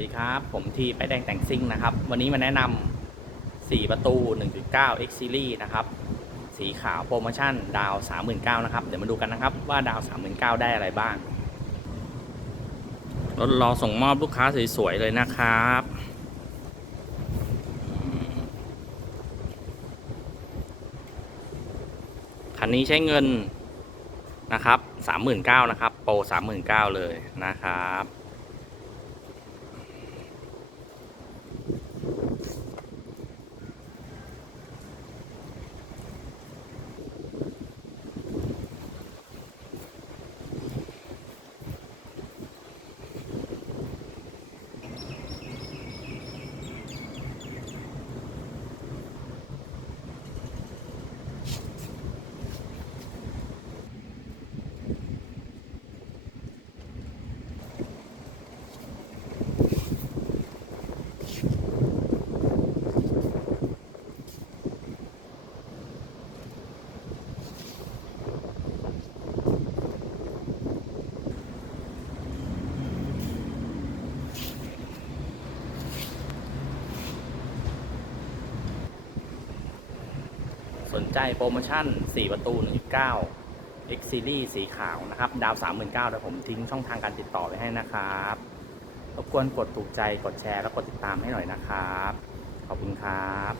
ดีครับ ผมทีไปแดงแต่งซิ่งนะครับ วันนี้มาแนะนำ4ประตู 1.9 X Series นะครับ สีขาวโปรโมชั่น ดาว 39,000นะครับ เดี๋ยวมาดูกันนะครับว่าดาว 39,000ได้อะไรบ้าง รถรอส่งมอบลูกค้าสวยๆเลยนะครับ คันนี้ใช้เงินนะครับ 39,000นะครับ โปร 39,000 เลยนะครับ สนใจโปรโมชั่น 4 ประตู 1.9 X Series สีขาวนะครับ ดาว 39,000เดี๋ยวผมทิ้งช่องทางการติดต่อไว้ให้นะครับรบกวนกดถูกใจกดแชร์ แล้วกดติดตามให้หน่อยนะครับ ขอบคุณครับ